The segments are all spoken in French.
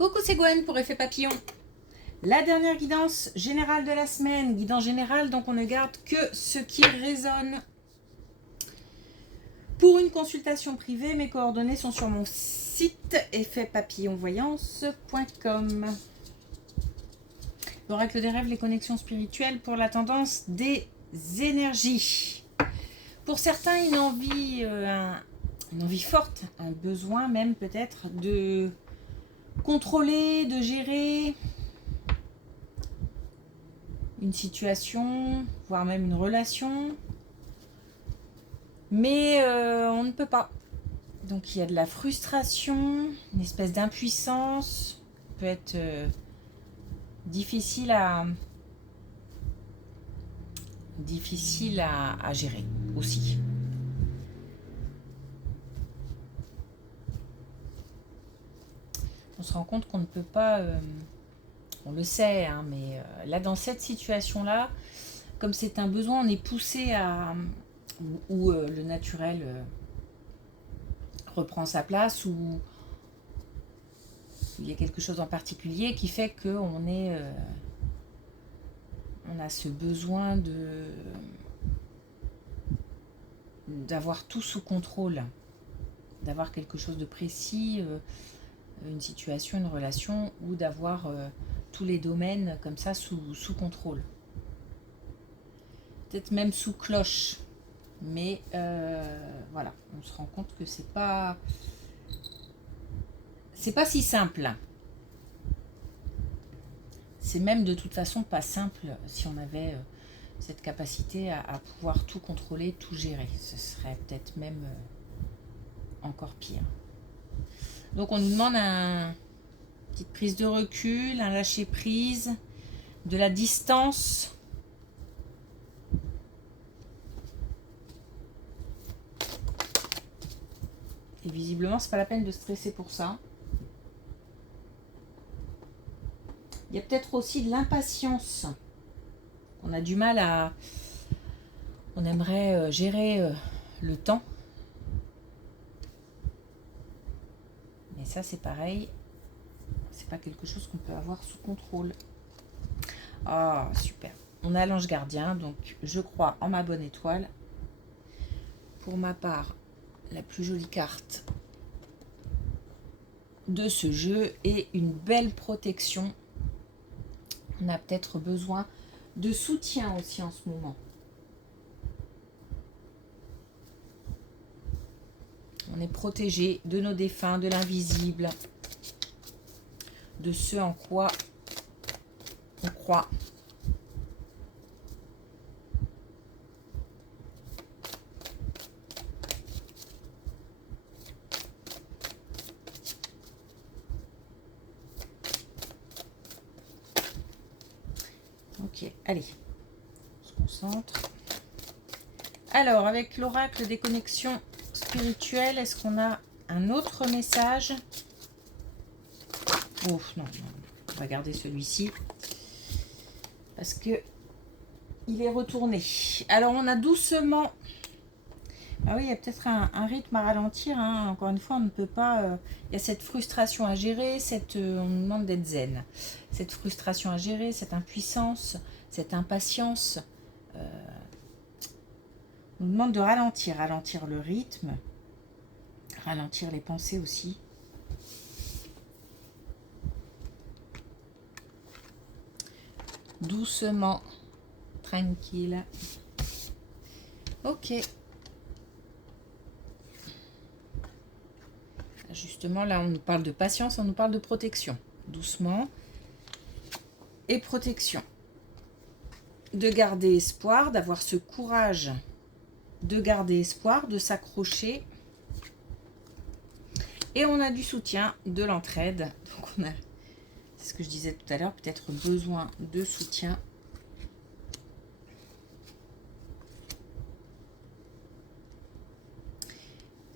Coucou, c'est Gwen pour Effet Papillon. La dernière guidance générale de la semaine. Guidance générale, donc on ne garde que ce qui résonne. Pour une consultation privée, mes coordonnées sont sur mon site effetpapillonvoyance.com. L'oracle des rêves, les connexions spirituelles pour la tendance des énergies. Pour certains, une envie forte, un besoin même peut-être de contrôler, de gérer une situation, voire même une relation. Mais on ne peut pas. Donc il y a de la frustration, une espèce d'impuissance, peut être difficile à gérer aussi. On se rend compte qu'on ne peut pas, on le sait, hein, mais là dans cette situation-là, comme c'est un besoin, on est poussé à, où le naturel reprend sa place, ou il y a quelque chose en particulier qui fait qu'on est, on a ce besoin d'avoir tout sous contrôle, d'avoir quelque chose de précis, une situation, une relation, ou d'avoir tous les domaines comme ça sous contrôle. Peut-être même sous cloche. Mais voilà, on se rend compte que c'est pas si simple. C'est même de toute façon pas simple si on avait cette capacité à pouvoir tout contrôler, tout gérer. Ce serait peut-être même encore pire. Donc on nous demande une petite prise de recul, un lâcher prise, de la distance. Et visiblement, c'est pas la peine de stresser pour ça. Il y a peut-être aussi de l'impatience. On a du mal à... On aimerait gérer le temps. Mais ça, c'est pareil. C'est pas quelque chose qu'on peut avoir sous contrôle. Ah, super. On a l'ange gardien, donc je crois en ma bonne étoile. Pour ma part, la plus jolie carte de ce jeu et une belle protection. On a peut-être besoin de soutien aussi en ce moment. On est protégé de nos défunts, de l'invisible, de ce en quoi on croit. Ok, allez, on se concentre. Alors, avec l'oracle des connexions spirituelles, est-ce qu'on a un autre message? Oh non, on va garder celui-ci parce que il est retourné. Alors, on a doucement... Ah oui, il y a peut-être un rythme à ralentir, hein. Encore une fois, on ne peut pas... il y a cette frustration à gérer, on nous demande d'être zen. Cette frustration à gérer, cette impuissance, cette impatience. On nous demande de ralentir le rythme, ralentir les pensées aussi. Doucement, tranquille. Ok. Justement, là, on nous parle de patience, on nous parle de protection. Doucement. Et protection. De garder espoir, d'avoir ce courage de garder espoir, de s'accrocher. Et on a du soutien, de l'entraide. Donc on a, c'est ce que je disais tout à l'heure, peut-être besoin de soutien.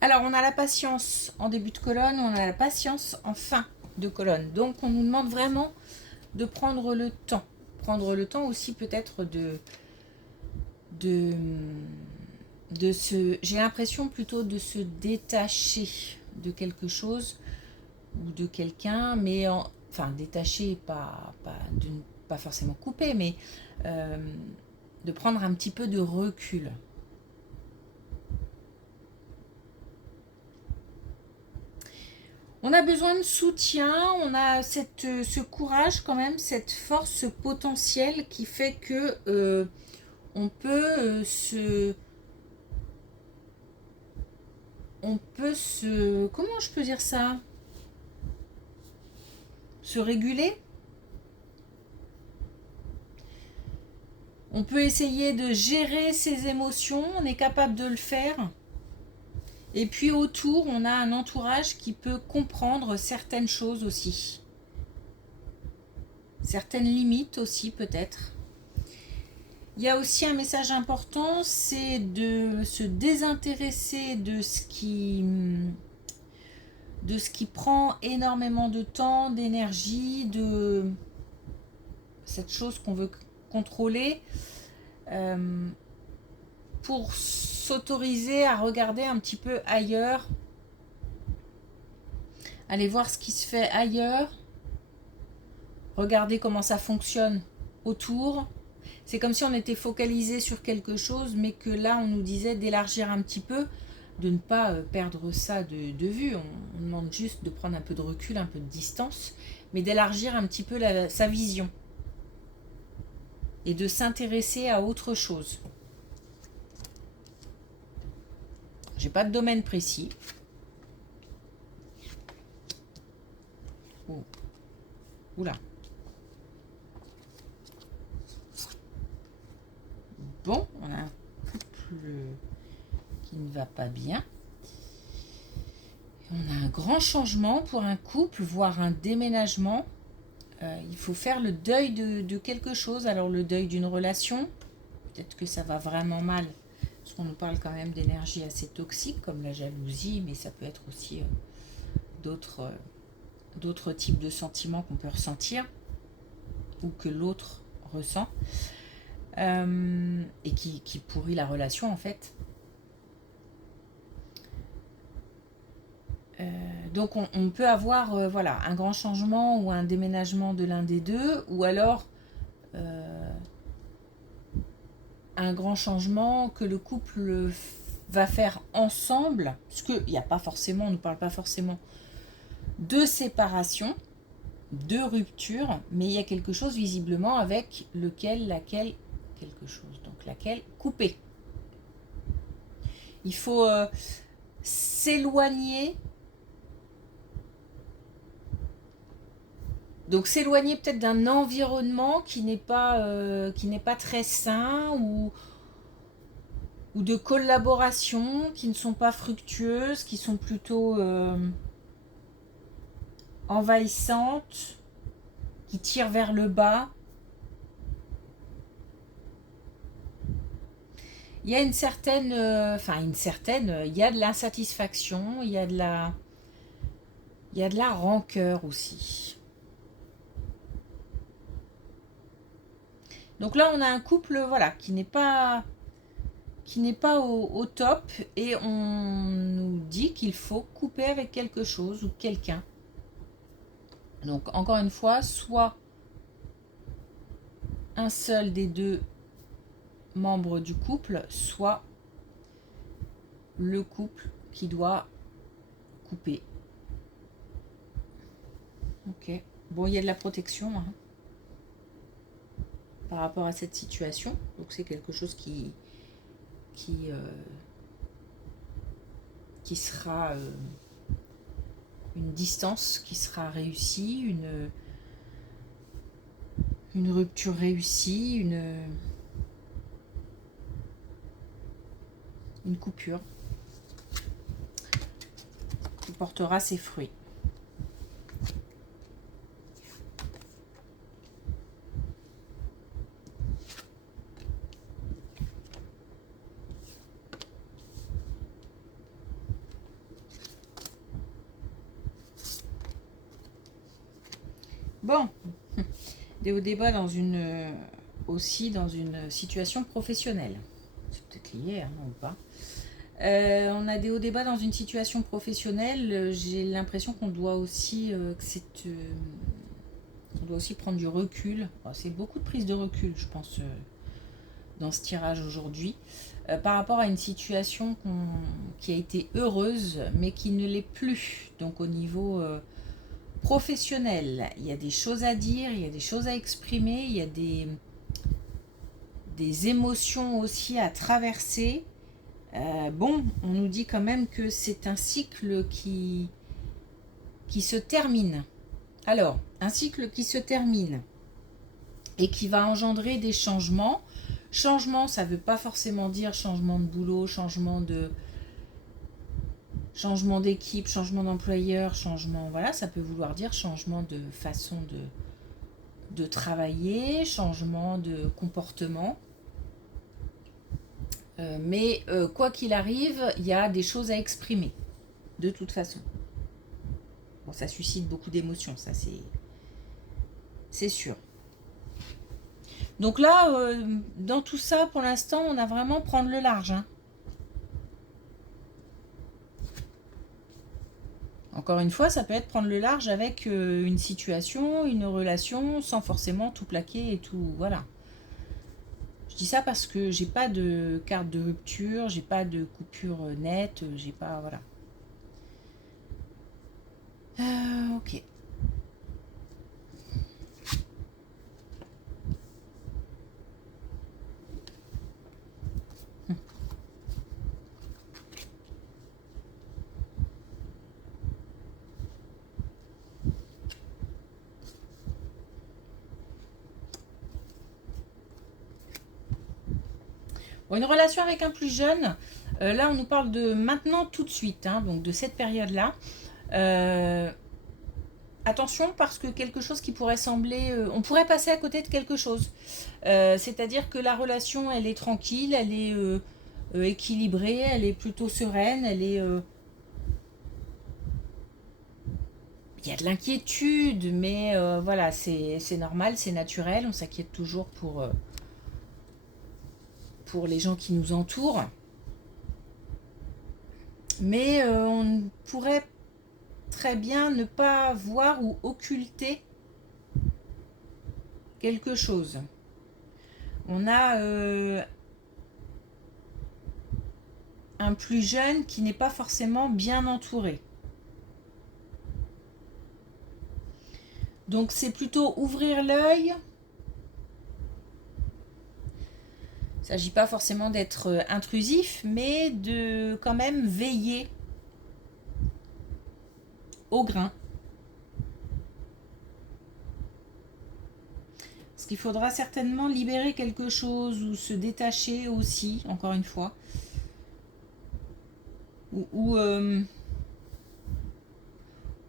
Alors, on a la patience en début de colonne, on a la patience en fin de colonne. Donc, on nous demande vraiment de prendre le temps. Prendre le temps aussi peut-être j'ai l'impression plutôt de se détacher de quelque chose ou de quelqu'un, mais enfin détaché, pas forcément coupé, mais de prendre un petit peu de recul. On a besoin de soutien, on a ce courage quand même, cette force, ce potentiel qui fait que on peut comment je peux dire ça? Se réguler. On peut essayer de gérer ses émotions, on est capable de le faire. Et puis autour, on a un entourage qui peut comprendre certaines choses aussi. Certaines limites aussi peut-être. Il y a aussi un message important, c'est de se désintéresser de ce qui prend énormément de temps, d'énergie, de cette chose qu'on veut contrôler, pour s'autoriser à regarder un petit peu ailleurs, aller voir ce qui se fait ailleurs, regarder comment ça fonctionne autour. C'est comme si on était focalisé sur quelque chose, mais que là on nous disait d'élargir un petit peu, de ne pas perdre ça de vue. On demande juste de prendre un peu de recul, un peu de distance, mais d'élargir un petit peu sa vision et de s'intéresser à autre chose. J'ai pas de domaine précis. Oh. Oula. Bon, on a un couple qui ne va pas bien. On a un grand changement pour un couple, voire un déménagement. Il faut faire le deuil de quelque chose. Alors le deuil d'une relation, peut-être que ça va vraiment mal, parce qu'on nous parle quand même d'énergie assez toxique, comme la jalousie, mais ça peut être aussi d'autres types de sentiments qu'on peut ressentir, ou que l'autre ressent, et qui pourrit la relation en fait. Donc on peut avoir voilà, un grand changement ou un déménagement de l'un des deux, ou alors un grand changement que le couple va faire ensemble, parce qu'il n'y a pas forcément, on ne parle pas forcément de séparation, de rupture, mais il y a quelque chose visiblement avec laquelle couper. Il faut s'éloigner. Donc s'éloigner peut-être d'un environnement qui n'est pas très sain, ou de collaborations qui ne sont pas fructueuses, qui sont plutôt envahissantes, qui tirent vers le bas. Il y a il y a de l'insatisfaction, il y a de la rancœur aussi. Donc là, on a un couple, voilà, qui n'est pas au top, et on nous dit qu'il faut couper avec quelque chose ou quelqu'un. Donc encore une fois, soit un seul des deux membres du couple, soit le couple qui doit couper. Ok. Bon, il y a de la protection par rapport à cette situation. Donc c'est quelque chose qui sera une distance qui sera réussie, une rupture réussie, une coupure qui portera ses fruits. Bon, des hauts débats aussi dans une situation professionnelle. C'est peut-être lié, ou pas. On a des hauts débats dans une situation professionnelle. J'ai l'impression qu'on doit aussi on doit aussi prendre du recul. Oh, c'est beaucoup de prise de recul, je pense, dans ce tirage aujourd'hui, par rapport à une situation qui a été heureuse, mais qui ne l'est plus. Donc au niveau professionnel, il y a des choses à dire, il y a des choses à exprimer, il y a des émotions aussi à traverser. Bon, on nous dit quand même que c'est un cycle qui se termine. Alors, un cycle qui se termine et qui va engendrer des changements. Changement, ça ne veut pas forcément dire changement de boulot, changement d'équipe, changement d'employeur, changement, voilà, ça peut vouloir dire changement de façon de travailler, changement de comportement. Mais quoi qu'il arrive, il y a des choses à exprimer, de toute façon. Bon, ça suscite beaucoup d'émotions, ça c'est sûr. Donc là, dans tout ça, pour l'instant, on a vraiment prendre le large. Hein. Encore une fois, ça peut être prendre le large avec une situation, une relation, sans forcément tout plaquer et tout, voilà. Je dis ça parce que j'ai pas de carte de rupture, j'ai pas de coupure nette, j'ai pas, voilà. Ok. Bon, une relation avec un plus jeune, là on nous parle de maintenant tout de suite, hein, donc de cette période-là. Attention parce que quelque chose qui pourrait sembler... on pourrait passer à côté de quelque chose. C'est-à-dire que la relation, elle est tranquille, elle est équilibrée, elle est plutôt sereine, elle est... il y a de l'inquiétude, mais voilà, c'est normal, c'est naturel, on s'inquiète toujours pour les gens qui nous entourent. Mais on pourrait très bien ne pas voir ou occulter quelque chose. On a un plus jeune qui n'est pas forcément bien entouré. Donc c'est plutôt ouvrir l'œil. Il ne s'agit pas forcément d'être intrusif, mais de quand même veiller au grain. Parce qu'il faudra certainement libérer quelque chose ou se détacher aussi, encore une fois. Ou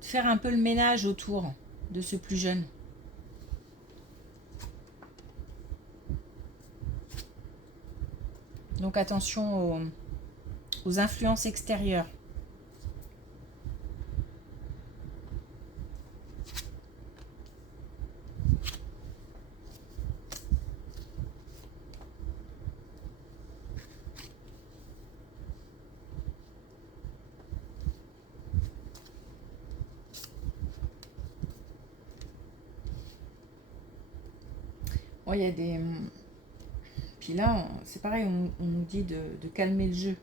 faire un peu le ménage autour de ce plus jeune. Donc attention aux influences extérieures. Bon, il y a des... Puis là, c'est pareil, on nous dit de calmer le jeu.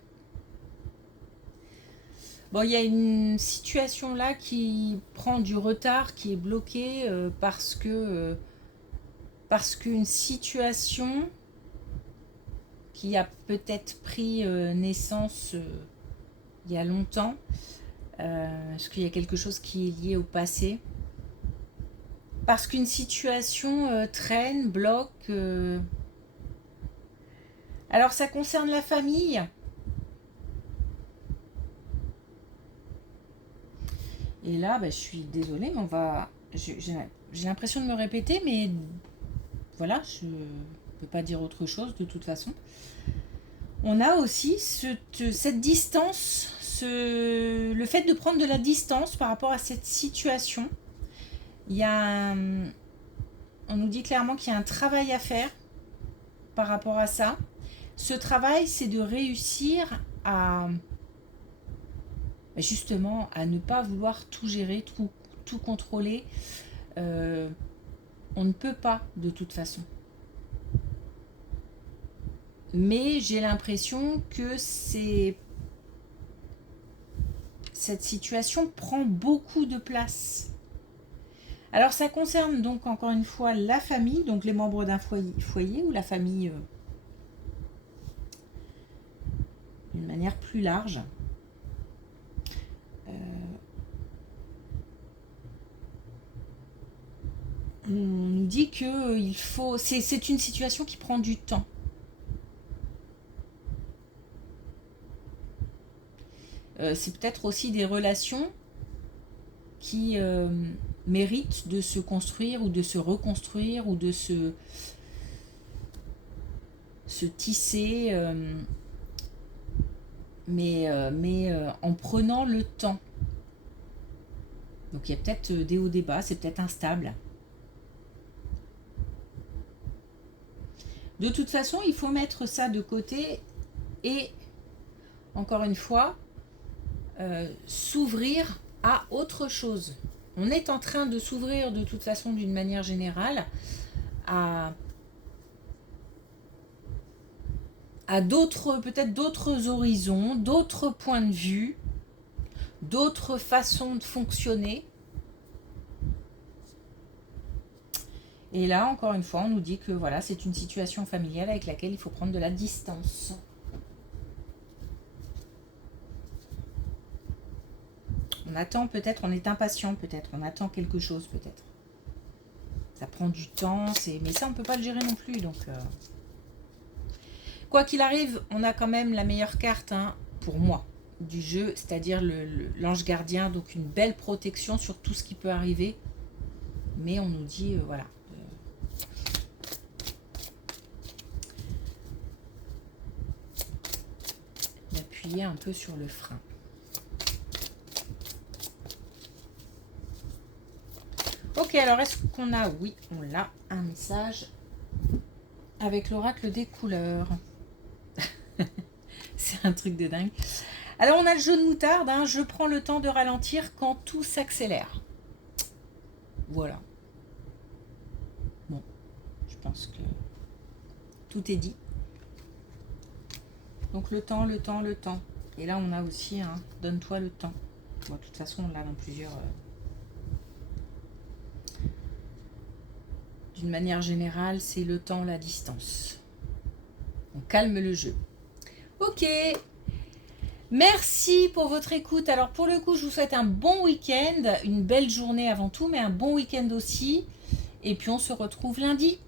Bon, il y a une situation là qui prend du retard, qui est bloquée parce qu'une situation qui a peut-être pris naissance il y a longtemps, parce qu'il y a quelque chose qui est lié au passé, parce qu'une situation traîne, bloque. Alors ça concerne la famille. Et là, je suis désolée, mais j'ai l'impression de me répéter, mais voilà, je ne peux pas dire autre chose de toute façon. On a aussi cette distance, le fait de prendre de la distance par rapport à cette situation. On nous dit clairement qu'il y a un travail à faire par rapport à ça. Ce travail, c'est de réussir à justement à ne pas vouloir tout gérer, tout contrôler. On ne peut pas de toute façon. Mais j'ai l'impression que cette situation prend beaucoup de place. Alors ça concerne donc encore une fois la famille, donc les membres d'un foyer ou la famille d'une manière plus large. On nous dit que c'est une situation qui prend du temps. C'est peut-être aussi des relations qui méritent de se construire ou de se reconstruire ou de se tisser, mais en prenant le temps. Donc il y a peut-être des hauts, des bas, c'est peut-être instable. De toute façon, il faut mettre ça de côté et, encore une fois, s'ouvrir à autre chose. On est en train de s'ouvrir de toute façon d'une manière générale à d'autres, peut-être d'autres horizons, d'autres points de vue, d'autres façons de fonctionner. Et là, encore une fois, on nous dit que voilà, c'est une situation familiale avec laquelle il faut prendre de la distance. On attend peut-être, on est impatient peut-être, on attend quelque chose peut-être. Ça prend du temps, mais ça on ne peut pas le gérer non plus. Donc, quoi qu'il arrive, on a quand même la meilleure carte pour moi du jeu, c'est-à-dire l'ange gardien, donc une belle protection sur tout ce qui peut arriver. Mais on nous dit, voilà. D'appuyer un peu sur le frein. Ok, alors est-ce qu'on a, oui, on l'a, un message avec l'oracle des couleurs. C'est un truc de dingue. Alors on a le jeu de moutarde, je prends le temps de ralentir quand tout s'accélère. Voilà. Bon, je pense que tout est dit. Donc le temps, le temps, le temps. Et là on a aussi, donne-toi le temps. Bon, de toute façon on l'a dans plusieurs... D'une manière générale, c'est le temps, la distance. On calme le jeu. Ok. Merci pour votre écoute. Alors pour le coup, je vous souhaite un bon week-end, une belle journée avant tout, mais un bon week-end aussi. Et puis on se retrouve lundi.